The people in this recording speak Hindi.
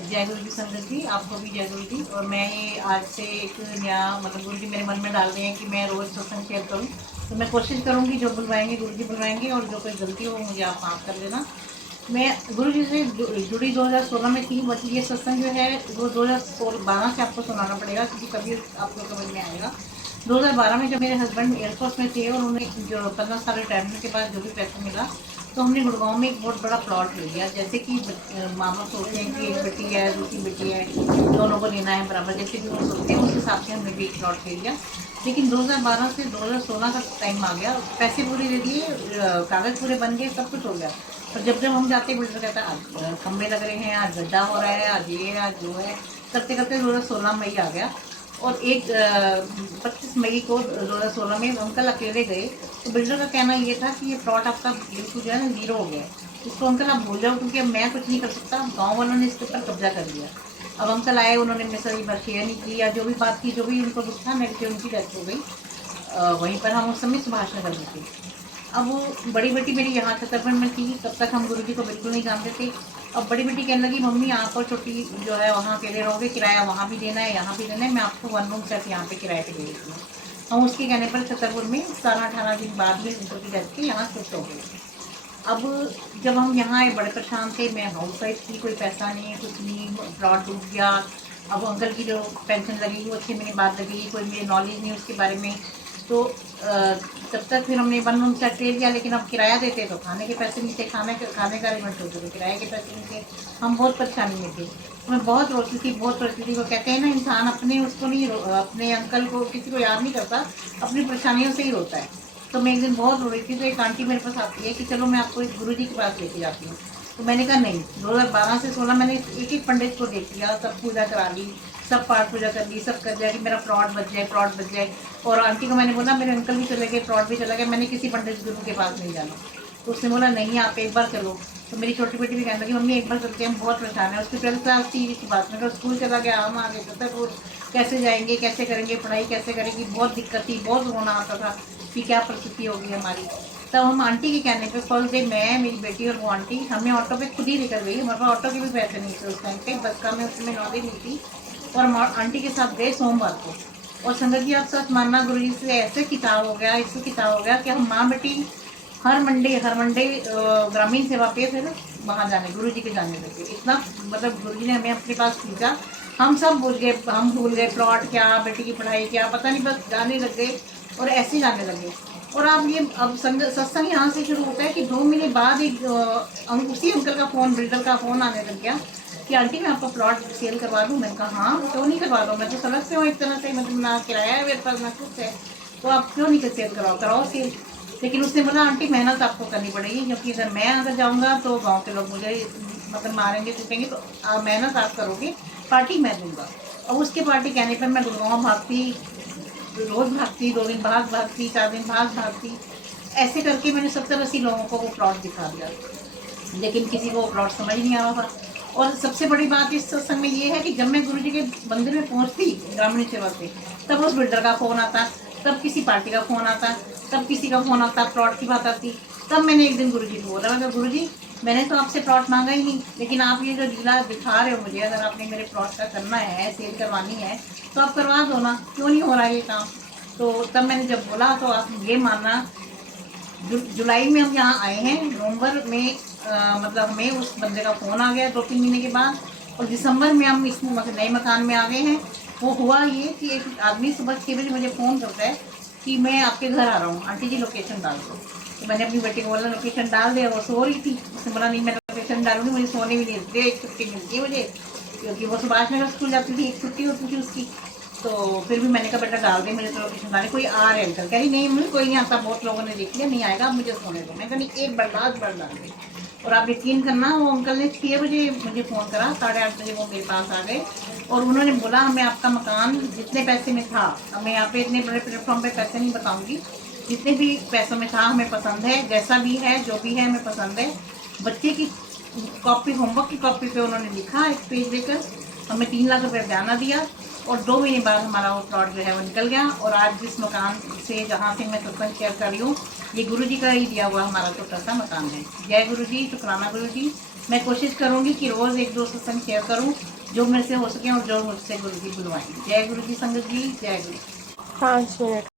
जय गुरु जी संगत जी, आपको भी जय गुरु जी। और मैं ये आज से एक नया मतलब गुरु जी मेरे मन में डाल रहे हैं कि मैं रोज़ सत्संग शेयर करूं, तो मैं कोशिश करूंगी जो बुलवाएंगे गुरु जी बुलवाएंगे, और जो कोई गलती हो मुझे आप माफ़ कर देना। मैं गुरु जी से जुड़ी 2016 में थी, बट ये सत्संग जो है वो 2012 से आपको सुनाना पड़ेगा, क्योंकि तभी आपको समझ में आएगा। 2012 में जब मेरे हस्बैंड एयरफोर्स में थे और उन्हें जो 15 साल रिटायरमेंट के बाद जो भी पैसा मिला, तो हमने गुड़गांव में एक बहुत बड़ा प्लॉट ले लिया। जैसे कि माँ बाप सोचते हैं कि एक बेटी है दूसरी बेटी है, दोनों को लेना है बराबर, जैसे भी वो सोचते हैं उस हिसाब से हमने भी एक प्लॉट ले लिया। लेकिन 2012 से 2016 का टाइम आ गया, पैसे पूरे दे दिए, कागज़ पूरे बन गए, सब कुछ हो गया। और जब जब हम जाते बिल्डर कहता है आज खंभे लग रहे हैं, आज गड्ढा हो रहा है, आज ये है, आज जो है, करते करते 2016 मई आ गया। और एक 25 मई को 2016 में अंकल अकेले गए, तो बिल्डर का कहना ये था कि ये प्लॉट आपका बिल्कुल जो है ना जीरो हो गया है, इसको अंकल आप भूल जाओ, क्योंकि अब मैं कुछ नहीं कर सकता, गांव वालों ने इसके ऊपर कब्जा कर लिया। अब अंकल आए, उन्होंने मेरे साथ एक बार शेयर नहीं की, या जो भी बात की, जो भी उनको दुख था, मेरे से उनकी डेथ हो गई वहीं पर। हम उस समय सुभाष नगर में थे। अब वो बड़ी बेटी मेरी यहाँ छतरपुर में थी, तब तक हम गुरुजी को बिल्कुल नहीं जानते थे। अब बड़ी बेटी कहने लगी मम्मी आप और छोटी जो है वहाँ अकेले रहोगे, किराया वहाँ भी देना है यहाँ भी देना है, मैं आपको 1 रूम सेट यहाँ पे किराए पे दे देती हूँ। हम उसके कहने पर छतरपुर में 17-18 दिन बाद में उनकी डेथ के यहाँ शिफ्ट हो गए। अब जब हम यहाँ आए बड़े परेशान थे, मैं हाउस वाइफ थी, कोई पैसा नहीं, कुछ नहीं, प्लॉट डूब गया। अब अंकल की जो पेंशन लगी वो 6 महीने बाद लगी, कोई मुझे नॉलेज नहीं उसके बारे में। तो तब तक फिर हमने 1 रूम सेट ले लिया, लेकिन अब किराया देते तो खाने के पैसे नहीं थे, खाने का अरेंजमेंट होते थे, किराए के पैसे नहीं थे। हम बहुत परेशानी में थे, मैं बहुत रोती थी, बहुत रोती थी। वो कहते हैं ना इंसान अपने उसको नहीं अपने अंकल को किसी को याद नहीं करता, अपनी परेशानियों से ही रोता है। तो मैं एक दिन बहुत रो रही थी, तो एक आंटी मेरे पास आती है कि चलो मैं आपको इस गुरु जी के पास लेके जाती हूँ। तो मैंने कहा नहीं। 2012 से 16 मैंने एक एक पंडित को देख लिया, सब पूजा करा ली, सब पाठ पूजा कर ली, सब कर दिया कि मेरा प्लॉट बच जाए, प्लॉट बच जाए। और आंटी को मैंने बोला मेरे अंकल भी चले गए, प्लॉट भी चला गया, मैंने किसी पंडित गुरु के पास नहीं जाना। तो उसने बोला नहीं आप एक बार चलो। तो मेरी छोटी बेटी भी कहने लगी मम्मी एक बार चलते हैं, हम बहुत परेशान है। उसकी 12th क्लास थी की बात में, स्कूल चला गया, हम आ गए, तब कैसे जाएंगे, कैसे करेंगे, पढ़ाई कैसे करेंगी, बहुत दिक्कत थी, बहुत रोना आता था कि क्या परिस्थिति होगी हमारी। तब हम आंटी के कहने पे फर्स्ट डे मैं, मेरी बेटी और वो आंटी हमें ऑटो पे खुद ही लेकर गई। हमारे पास ऑटो के भी पैसे नहीं थे उस टाइम पे, बस का मैं उसमें नॉलेज नहीं थी। और हम आंटी के साथ गए सोमवार को। और संगत जी आप सच मानना गुरु जी से ऐसे खिंचाव हो गया, इससे खिंचाव हो गया कि हम माँ बेटी हर मंडे ग्रामीण सेवा पे फिर वहाँ जाने गुरु जी के जाने लगे। इतना मतलब गुरु जी ने हमें अपने पास खींचा, हम सब भूल गए, हम भूल गए प्लॉट क्या, बेटी की पढ़ाई क्या, पता नहीं, बस जाने लग गए और ऐसे ही जाने लगे। और आप ये अब सत्संग यहाँ से शुरू होता है कि 2 महीने बाद एक उसी अंकल का फ़ोन, बिल्डर का फ़ोन आने लग गया कि आंटी मैं आपका प्लॉट सेल करवा दूँ। मैंने कहा हाँ क्यों नहीं करवा दो, मैं तो समझ से हूँ एक तरह से, मतलब ना किराया है मेरे पास ना कुछ है, तो आप क्यों नहीं सेल कराओ सेल। लेकिन उसने बोला आंटी मेहनत आपको करनी पड़ेगी, क्योंकि अगर मैं अगर जाऊँगा तो गाँव के लोग मुझे मतलब मारेंगे कूटेंगे, तो मेहनत आप करोगे, पार्टी मैं दूँगा। और उसके पार्टी कहने पर मैं गुड़गांव भागती, रोज़ भागती, 2 दिन भागती, 4 दिन भागती। ऐसे करके मैंने 70-80 लोगों को वो प्लॉट दिखा दिया, लेकिन किसी को वो प्लॉट समझ नहीं आ रहा था। और सबसे बड़ी बात इस सत्संग में ये है कि जब मैं गुरु जी के मंदिर में पहुंचती ग्रामीण सेवा से, तब उस बिल्डर का फ़ोन आता, तब किसी पार्टी का फ़ोन आता, तब किसी का फ़ोन आता, प्लॉट की बात आती। तब मैंने एक दिन गुरु जी को बोला, मैं गुरु जी मैंने तो आपसे प्लॉट मांगा ही नहीं, लेकिन आप ये जो लीला दिखा रहे हो मुझे, अगर आपने मेरे प्लॉट का करना है, सेल करवानी है, तो आप करवा दो ना, क्यों नहीं हो रहा ये काम। तो तब मैंने जब बोला तो आप ये मानना, जुलाई में हम यहाँ आए हैं, नवंबर में मतलब हमें उस बंदे का फ़ोन आ गया 2-3 महीने के बाद, और दिसंबर में हम इस नए मकान में आ गए हैं। वो हुआ ये कि एक आदमी सुबह 6 बजे मुझे फ़ोन करता है कि मैं आपके घर आ रहा हूँ, आंटी जी लोकेशन डाल दो। तो मैंने अपनी बेटी को बोला लोकेशन डाल दे, वो सो रही थी, उसने बोला नहीं मैं लोकेशन डालूंगी, मुझे सोने भी नहीं देते, एक छुट्टी मिलती है मुझे, क्योंकि वो सुभाष नगर स्कूल जाती थी, एक छुट्टी होती थी उसकी। तो फिर भी मैंने कहा बेटा डाल दे, मेरे तो लोकेशन डाले, कोई आ रहे अंकल, कह रही नहीं मुझे कोई नहीं आता, बहुत लोगों ने देख लिया, नहीं आएगा, आप मुझे सोने दो। मैं कहा नहीं एक बार डाल दे। और आप यकीन करना वो अंकल ने 6 बजे मुझे फ़ोन करा, 8:30 बजे वो मेरे पास आ गए और उन्होंने बोला हमें आपका मकान जितने पैसे में था, अब मैं यहाँ पे इतने बड़े प्लेटफॉर्म पे पैसे नहीं बताऊँगी, जितने भी पैसों में था हमें पसंद है, जैसा भी है जो भी है हमें पसंद है। बच्चे की कॉपी, होमवर्क की कॉपी पे उन्होंने लिखा एक पेज देकर, हमें 3 लाख रुपये बयाना दिया, और 2 महीने बाद हमारा वो प्लॉट जो है वो निकल गया। और आज जिस मकान से जहाँ से मैं सत्संग शेयर कर रही हूँ, ये गुरु जी का ही दिया हुआ हमारा छोटा सा मकान है। जय गुरु जी, शुक्राना गुरु जी, मैं कोशिश करूँगी कि रोज़ एक दो सत्संग शेयर करूँ जो मेरे से हो सके और जो मुझसे गुरु जी बुलवाएंगे। जय गुरु जी संगत जी, जय गुरु। 5 मिनट।